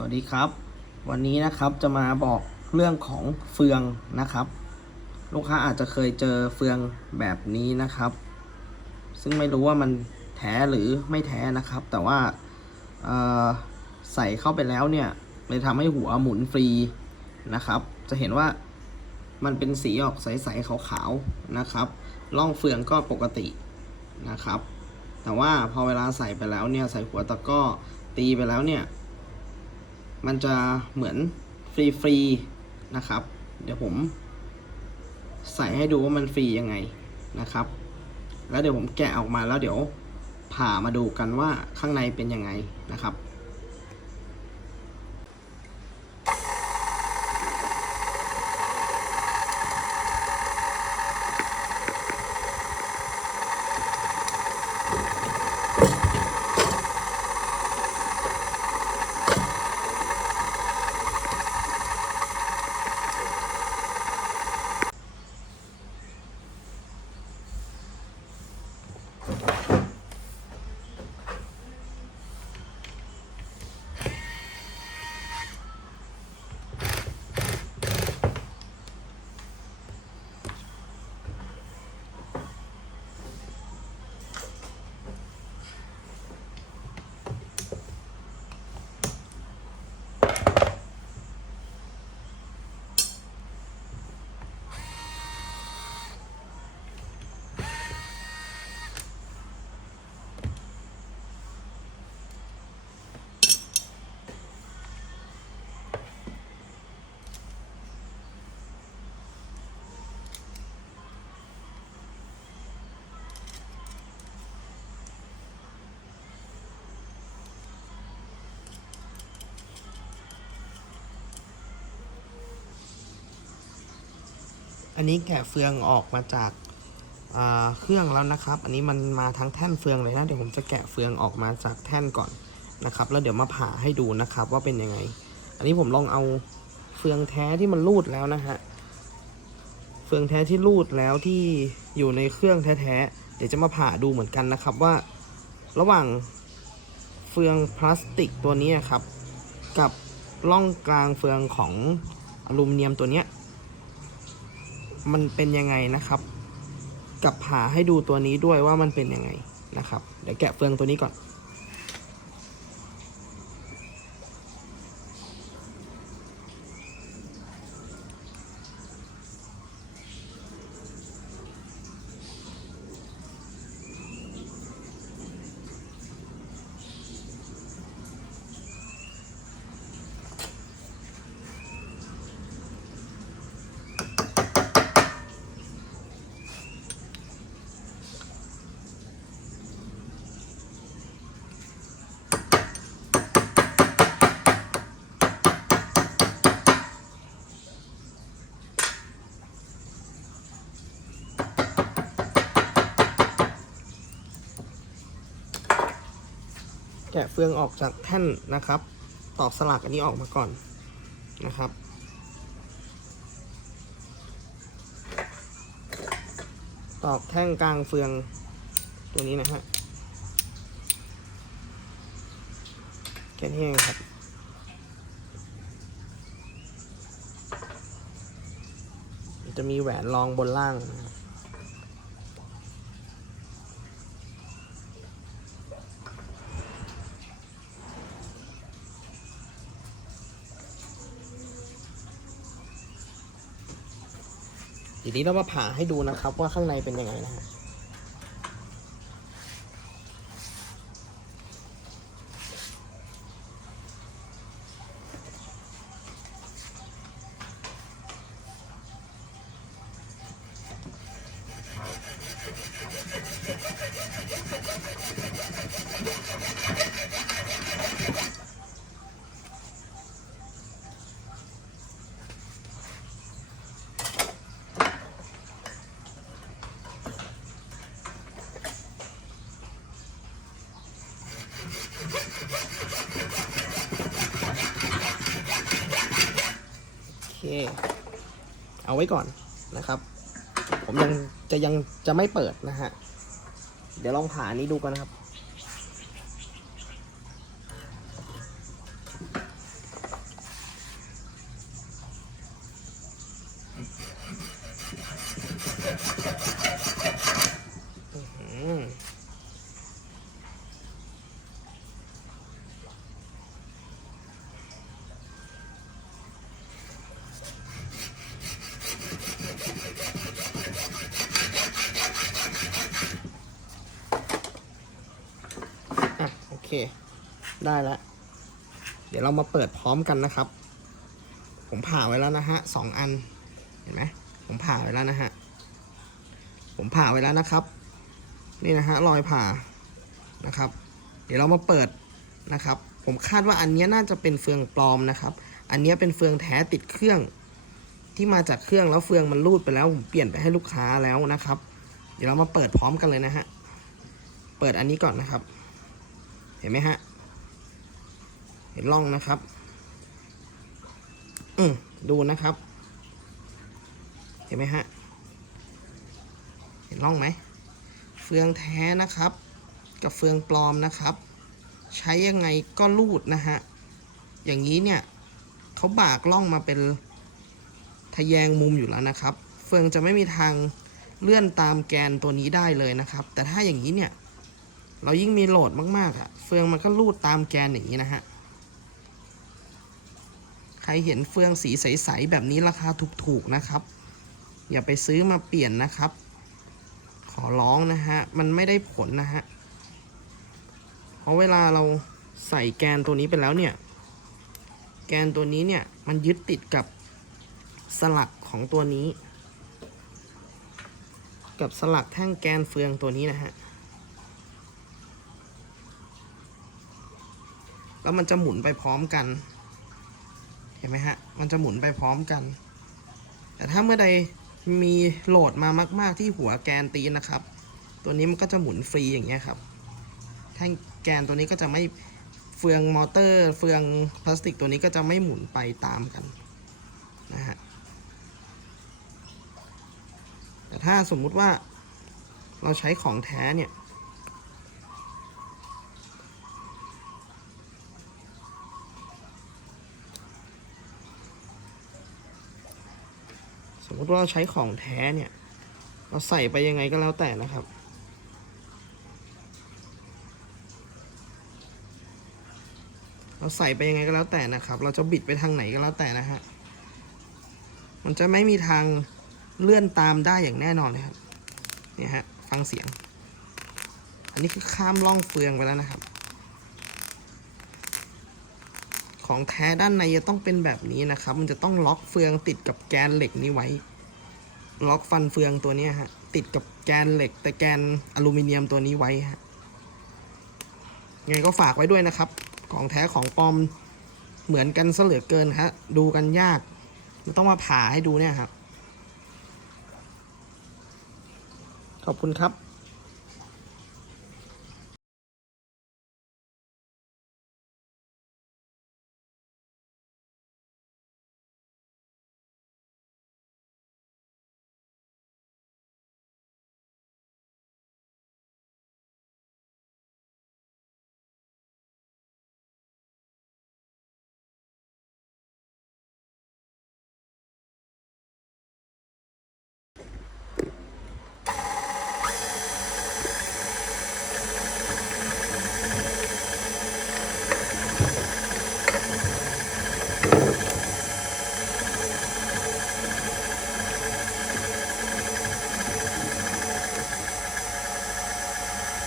สวัสดีครับ วันนี้นะครับจะมาบอกเรื่องของเฟืองนะครับ ลูกค้าอาจจะเคยเจอเฟืองแบบนี้นะครับ ซึ่งไม่รู้ว่ามันแท้หรือไม่แท้นะครับ แต่ว่าใส่เข้าไปแล้วเนี่ยเลยทำให้หัวหมุนฟรีนะครับ จะเห็นว่ามันเป็นสีออกใสๆขาวๆนะครับร่องเฟืองก็ปกตินะครับ แต่ว่าพอเวลาใส่ไปแล้วเนี่ยใส่หัวตะก้อตีไปแล้วเนี่ย มันจะเหมือนฟรีๆนะครับ เดี๋ยวผมใส่ให้ดูว่ามันฟรียังไงนะครับ แล้วเดี๋ยวผมแกะออกมาแล้วเดี๋ยวผ่ามาดูกันว่าข้างในเป็นยังไงนะครับ อันนี้แกะเฟืองออกมาจากาเครื่องแล้วนะครับ อันนี้มันมาทั้งแท่นเฟืองเลยนะ เดี๋ยวผมจะแกะเฟืองออกมาจากแท่นก่อนนะครับ แล้วเดี๋ยวมาผ่าให้ดูนะครับว่าเป็นยังไง อันนี้ผมลองเอาเฟืองแท้ที่มันรูดแล้วนะฮะ เฟืองแท้ที่รูดแล้วที่อยู่ในเครื่องแท้ๆ เดี๋ยวจะมาผ่าดูเหมือนกันนะครับว่า ระหว่างเฟืองพลาสติกตัวนี้ครับ กับร่องกลางเฟืองของอลูมิเนียมตัวเนี้ย มันเป็นยังไงนะครับ กับหาให้ดูตัวนี้ด้วยว่ามันเป็นยังไงนะครับ เดี๋ยวแกะเฟืองตัวนี้ก่อน แกะเฟืองออกจากแท่นนะครับ ตอกสลักอันนี้ออกมาก่อนนะครับ ตอกแท่งกลางเฟืองตัวนี้นะฮะแค่นี้เองครับจะมีแหวนรองบนล่างนะครับ ทีนี้เรามาผ่าให้ดูนะครับว่าข้างในเป็นยังไงนะฮะ เคเอาไว้ก่อนนะครับ ผมยังจะยังจะไม่เปิดนะฮะ เดี๋ยวลองผ่านนี้ดูกันนะครับ ค ได้แล้ว เดี๋ยวเรามาเปิดพร้อมกันนะครับ ผมผ่าไว้แล้วนะฮะสองอัน เห็นไหมผมผ่าไว้แล้วนะฮะ ผมผ่าไว้แล้วนะครับ นี่นะฮะรอยผ่านะครับ เดี๋ยวเรามาเปิดนะครับ ผมคาดว่าอันนี้น่าจะเป็นเฟืองปลอมนะครับ อันนี้เป็นเฟืองแท้ติดเครื่องที่มาจากเครื่องแล้วเฟืองมันรูดไปแล้วผมเปลี่ยนไปให้ลูกค้าแล้วนะครับ เดี๋ยวเรามาเปิดพร้อมกันเลยนะฮะ เปิดอันนี้ก่อนนะครับ เห็นไหมฮะ เห็นร่องนะครับ อืมดูนะครับ เห็นไหมฮะ เห็นร่องไหม เฟืองแท้นะครับ กับเฟืองปลอมนะครับ ใช้ยังไงก็รูดนะฮะ อย่างนี้เนี่ยเขาบากล่องมาเป็นทะแยงมุมอยู่แล้วนะครับ เฟืองจะไม่มีทางเลื่อนตามแกนตัวนี้ได้เลยนะครับ แต่ถ้าอย่างนี้เนี่ย เรายิ่งมีโหลดมากๆอะ่ะ เฟืองมันก็รูดตามแกนอย่างนี้นะฮะ ใครเห็นเฟืองสีใสๆแบบนี้ราคาถูกๆนะครับ อย่าไปซื้อมาเปลี่ยนนะครับ ขอร้องนะฮะ มันไม่ได้ผลนะฮะ เพราะเวลาเราใส่แกนตัวนี้ไปแล้วเนี่ย แกนตัวนี้เนี่ยมันยึดติดกับสลักของตัวนี้ กับสลักแท่งแกนเฟืองตัวนี้นะฮะ แล้วมันจะหมุนไปพร้อมกัน เห็นไหมฮะ มันจะหมุนไปพร้อมกัน แต่ถ้าเมื่อใดมีโหลดมามาก ๆ ที่หัวแกนตีนนะครับ ตัวนี้มันก็จะหมุนฟรีอย่างเงี้ยครับแท่งแกนตัวนี้ก็จะไม่เฟืองมอเตอร์ เฟืองพลาสติกตัวนี้ก็จะไม่หมุนไปตามกันนะฮะ แต่ถ้าสมมุติว่าเราใช้ของแท้เนี่ย สมมติว่าเราใช้ของแท้เนี่ย เราใส่ไปยังไงก็แล้วแต่นะครับ เราใส่ไปยังไงก็แล้วแต่นะครับ เราจะบิดไปทางไหนก็แล้วแต่นะฮะ มันจะไม่มีทางเลื่อนตามได้อย่างแน่นอนเลยครับ เนี่ยฮะ ฟังเสียง อันนี้คือข้ามล่องเฟืองไปแล้วนะครับ ของแท้ด้านในจะต้องเป็นแบบนี้นะครับ มันจะต้องล็อกเฟืองติดกับแกนเหล็กนี้ไว้ ล็อกฟันเฟืองตัวนี้ฮะ ติดกับแกนเหล็ก แต่แกนอลูมิเนียมตัวนี้ไว้ฮะไงก็ฝากไว้ด้วยนะครับ ของแท้ของปลอมเหมือนกันซะเหลือเกินฮะ ดูกันยาก มันต้องมาผ่าให้ดูเนี่ยครับ ขอบคุณครับ